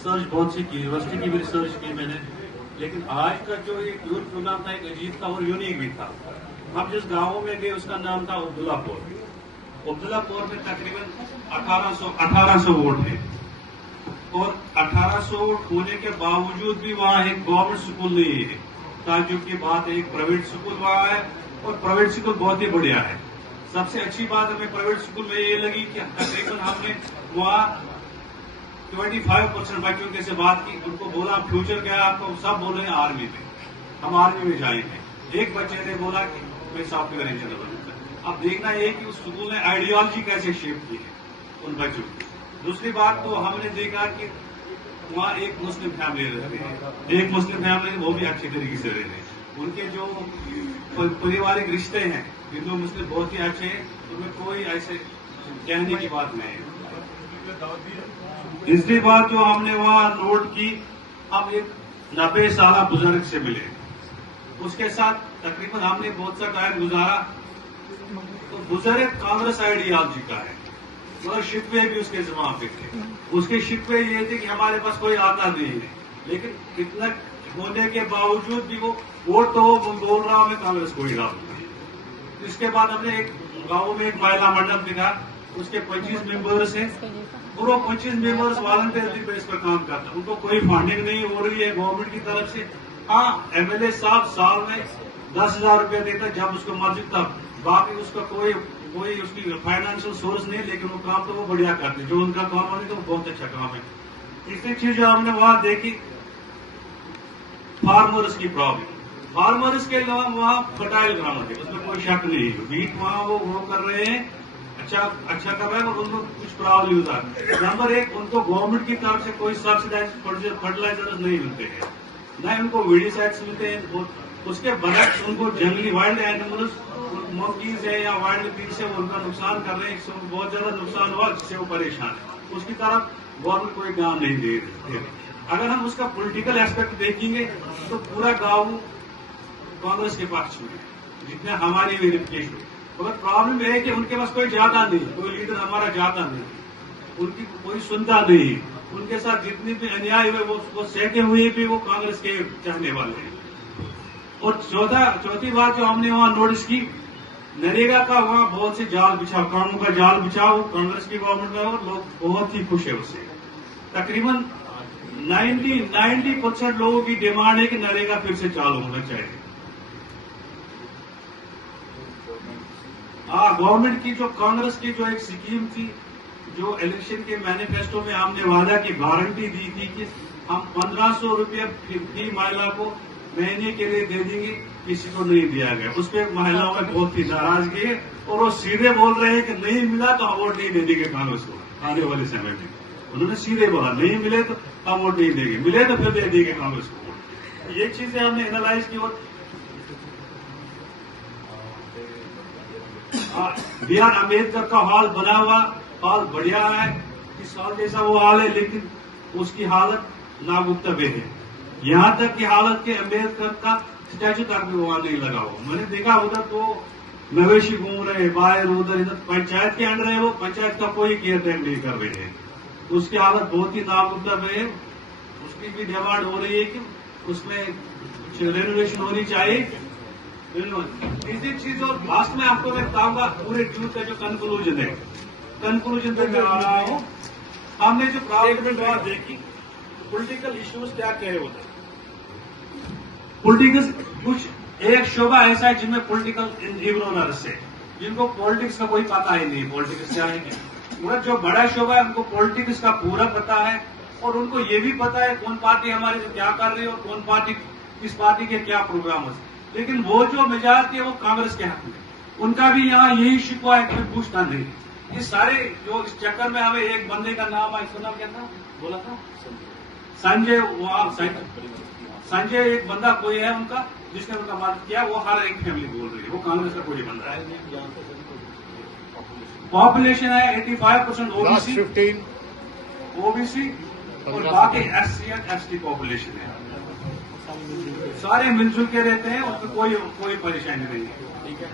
Research बहुत सी की, university की भी रिसर्च की मैंने, लेकिन आज का जो एक यूथ प्रोग्राम था एक अजीब था और यूनिक भी था। हम जिस गांव में गए उसका नाम था अब्दुल्लापुर। अब्दुल्लापुर में तकरीबन 1800 वोट थे और 1800 वोट होने के बावजूद भी वहाँ एक गवर्नमेंट स्कूल नहीं है। ताज्जुब की बात है, एक प्राइवेट स्कूल वहाँ है और प्राइवेट स्कूल बहुत ही बढ़िया है। सबसे अच्छी बात हमें प्राइवेट स्कूल में ये लगी कि तकरीबन हमने वहाँ 25% बच्चों के से बात की, उनको बोला फ्यूचर क्या है आपको, सब बोल रहे हैं आर्मी में, हम आर्मी में जाएंगे। एक बच्चे ने बोला कि मैं सॉफ्टवेयर इंजीनियर बनूंगा। अब देखना ये कि उस स्कूल ने आइडियोलॉजी कैसे शेप की है उन बच्चों की। दूसरी बात तो हमने देखा कि वहाँ एक मुस्लिम फैमिली रहती है, एक मुस्लिम फैमिली वो भी अच्छी तरीके से रह रहे हैं। उनके जो पारिवारिक रिश्ते हैं हिंदू मुस्लिम बहुत ही अच्छे हैं, उनमें कोई ऐसे कहने की बात नहीं है। तीसरी बात जो हमने वहाँ नोट की, हम एक 90 साल बुजुर्ग से मिले, उसके साथ तकरीबन हमने बहुत सा टाइम गुजारा। तो बुजुर्ग कांग्रेस आइडियोलॉजी का है, मगर शिकवे भी उसके जमा पे थे। उसके शिकवे ये थे कि हमारे पास कोई आता नहीं है, लेकिन इतना होने के बावजूद भी वो वोट तो बोल रहा मैं कांग्रेस को ही डालूंगा। इसके बाद हमने एक गांव में एक महिला मंडल दिखा, उसके 25 मेंबर्स हैं और वो 25 मेंबर्स वॉलंटियरली बेस पर काम करते हैं। उनको कोई फंडिंग नहीं हो रही है गवर्नमेंट की तरफ से। हाँ, एमएलए साहब साल में 10,000 रुपया देता जब उसको मर्जी तब, बाकी उसका कोई उसकी फाइनेंशियल सोर्स नहीं, लेकिन वो काम तो वो बढ़िया करते हैं। जो उनका काम है तो वो बहुत अच्छा काम है। तीसरी चीज जो हमने वहां देखी, फार्मर्स की प्रॉब्लम। फार्मर्स के अलावा वहाँ फर्टाइल ग्राउंड है, उसमें कोई शक नहीं है। बीट वहाँ वो ग्रो कर रहे हैं, अच्छा कर रहे हैं, और उनको कुछ प्रॉब्लम होता है। नंबर एक, उनको गवर्नमेंट की तरफ से कोई सब्सिडाइज फर्टिलाइजर्स नहीं मिलते हैं, न उनको वेडिसाइड्स मिलते हैं। उसके बरक्स उनको जंगली वाइल्ड एनिमल्स, मंकीज है या वाइल्ड बीज से उनका नुकसान कर रहे हैं, इससे उनको बहुत ज्यादा नुकसान हुआ, जिससे वो परेशान है। उसकी तरफ गवर्नमेंट कोई ध्यान नहीं दे रही। अगर हम उसका पॉलिटिकल एस्पेक्ट देखेंगे तो पूरा गांव कांग्रेस के पक्ष में, जितने हमारी वेरिफिकेशन, मगर प्रॉब्लम यह है कि उनके पास कोई जाता नहीं, कोई लीडर हमारा जाता नहीं, उनकी कोई सुनता नहीं। उनके साथ जितनी भी अन्याय हुए वो सहते हुए भी वो कांग्रेस के चाहने वाले हैं। और चौथी बात जो हमने वहां नोटिस की, नरेगा का वहां बहुत से जाल बिछाव, कानून का जाल बिछाव कांग्रेस की गवर्नमेंट में, और लोग बहुत ही खुश है उससे। तकरीबन 90% लोगों की डिमांड है कि नरेगा फिर से चालू होना चाहिए। गवर्नमेंट की जो कांग्रेस की जो एक स्कीम थी, जो इलेक्शन के मैनिफेस्टो में हमने वादा की गारंटी दी थी कि हम 1500 रुपये फी महिला को महीने के लिए दे देंगे, किसी को नहीं दिया गया। उस पर महिलाओं में बहुत ही नाराजगी है और वो सीधे बोल रहे हैं कि नहीं मिला तो हम वोट नहीं दे देंगे कांग्रेस को आने वाले समय में। उन्होंने सीधे बोला नहीं मिले तो हम वोट नहीं देंगे, मिले तो फिर दे देंगे कांग्रेस को वोट। ये चीजें हमने एनालाइज की। और बी आर अम्बेडकर का हॉल बना हुआ, हॉल बढ़िया है, इस हॉल जैसा वो हॉल है, लेकिन उसकी हालत नागुफ्तबे है। यहाँ तक की हालत के अम्बेडकर का स्टैचू तक भी वहां नहीं लगा हुआ। मैंने देखा उधर तो मवेशी घूम रहे हैं बाहर उधर, इधर पंचायत के अंडर है, वो पंचायत का कोई केयर टेक नहीं कर रहे हैं। उसकी हालत बहुत ही नागुफ्तबे है। उसकी भी डिमांड हो रही है कि उसमें कुछ रेनोवेशन होनी चाहिए। तीसरी चीज, और लास्ट में आपको मैं बताऊंगा पूरे टूर का जो कंक्लूजन है, कंक्लूजन पे मैं आ रहा हूं। हमने जो प्रॉब्लम देखी, पॉलिटिकल इश्यूज क्या कहे होते, पॉलिटिकल कुछ एक शोभा ऐसा है जिनमें पॉलिटिकल इग्नोरेंस है, जिनको पॉलिटिक्स का कोई पता ही नहीं, पॉलिटिक्स क्या है। मगर जो बड़ा शोभा है उनको पॉलिटिक्स का पूरा पता है, और उनको ये भी पता है कौन पार्टी हमारे से क्या कर रही है और कौन पार्टी किस पार्टी के क्या प्रोग्राम है। लेकिन वो जो मेजॉरिटी है वो कांग्रेस के हक में, उनका भी यहाँ यही शिकवा है, कोई पूछता नहीं। इस सारे जो इस चक्कर में हमें एक बंदे का नाम है, इसका नाम क्या था बोला था, संजय एक बंदा कोई है उनका, जिसने उनका मदद किया, वो हर एक फैमिली बोल रही है, वो कांग्रेस का कोई बंदा है। पॉपुलेशन है 85% ओबीसी और बाकी एससी एंड एसटी पॉपुलेशन है। सारे मिलजुल के रहते हैं, उसमें कोई परेशानी नहीं है। ठीक है।